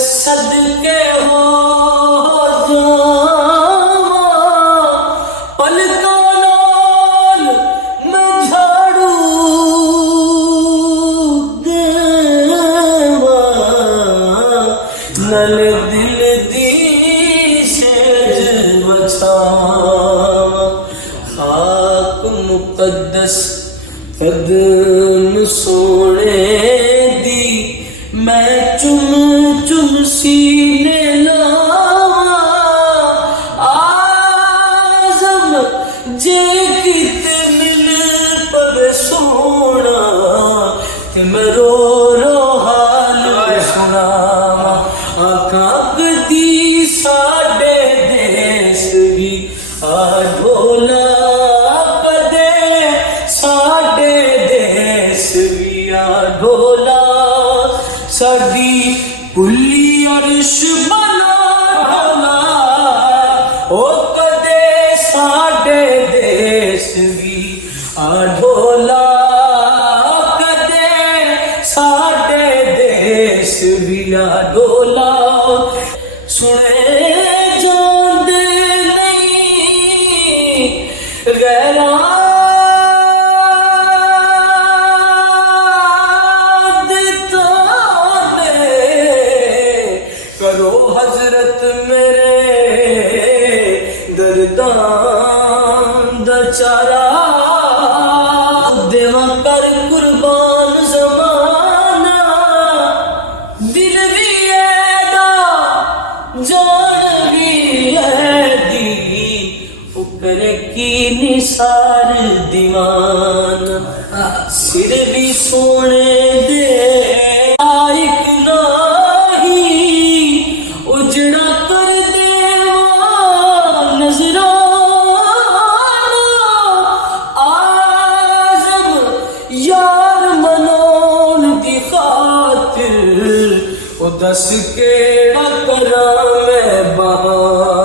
صدقے ہو جاواں پلکاں نال میں جھاڑو دیواں نال دل دی سیج بچھاواں خاک مقدس قدم سونے دی میں چم چم سینے لاواں آزم جے کتے مل پوے سونا تے میں رو رو حال سناواں آکھاں کدی ساڈے دیس وی آ ڈھولا کدے ساڈے دیس وی آ ڈھولا ساڈی کلی عرش بنا ڈھولا او کدے ساڈے دیس وی آ ڈھولا کدے ساڈے دیس وی آ ڈھولا سنے جاندے نہیں غیراں کرو حضرت میرے درداں دا چارہ دیواں کر قربان زمانہ دل بھی ایدا جان بھی ایدی فکر کی نثار دیوان سر بھی سونے دے لائق اجڑا کر دیواں نظرانہ آزم یار منون دی خاطر او دس کیڑا کراں میں بہانا